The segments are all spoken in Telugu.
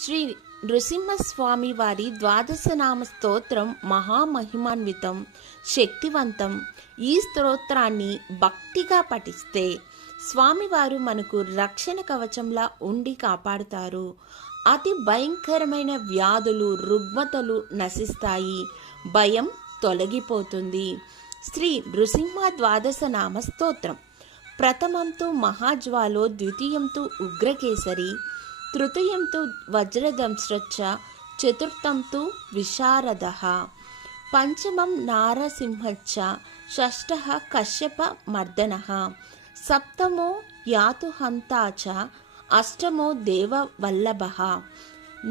శ్రీ నృసింహస్వామి వారి ద్వాదశనామ స్తోత్రం మహామహిమాన్వితం, శక్తివంతం. ఈ స్తోత్రాన్ని భక్తిగా పఠిస్తే స్వామివారు మనకు రక్షణ కవచంలా ఉండి కాపాడుతారు. అతి భయంకరమైన వ్యాధులు, రుగ్మతలు నశిస్తాయి, భయం తొలగిపోతుంది. శ్రీ నృసింహ ద్వాదశనామ స్తోత్రం. ప్రథమంతో మహాజ్వాలో, ద్వితీయంతో ఉగ్రకేసరి, తృతీయంతో వజ్రదంశ్రచ్చ, చతుర్థంతో విశారదః, పంచమం నారసింహచ్చ, షష్ఠః కశ్యప మర్దనః, సప్తమో యాతుహంతా చ, అష్టమో దేవవల్లభః,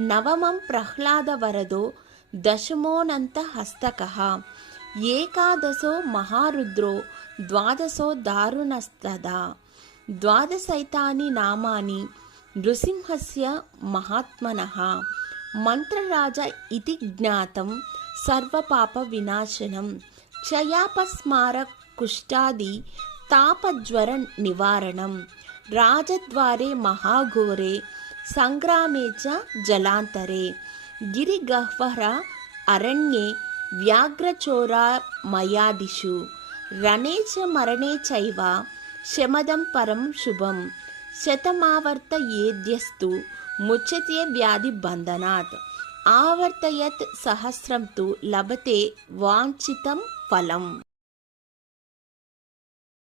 నవమం ప్రహ్లాదవరదో, దశమోనంత హస్తకః, ఏకాదశో మహారుద్రో, ద్వాదశో దారుణస్తదా. ద్వాదశైతాని నామాని నృసింహస్య మహాత్మనః, మంత్రరాజ ఇతి జ్ఞాతం, సర్వపాప వినాశనం, క్షయాపస్మార కుష్ఠాది తాపజ్వర నివారణం, రాజద్వారే మహాఘోరే, సంగ్రామే చ జలాంతరే, గిరిగహ్వర అరణ్యే, వ్యాఘ్రచోరామయాదిషు, రణే చ మరణే చైవ, శమదం పరం శుభం, శతమావర్తయేద్యస్తు ముచ్యతే వ్యాధి బంధనాత్, ఆవర్తయత్ సహస్రం తు లభతే వాంఛితం ఫలం.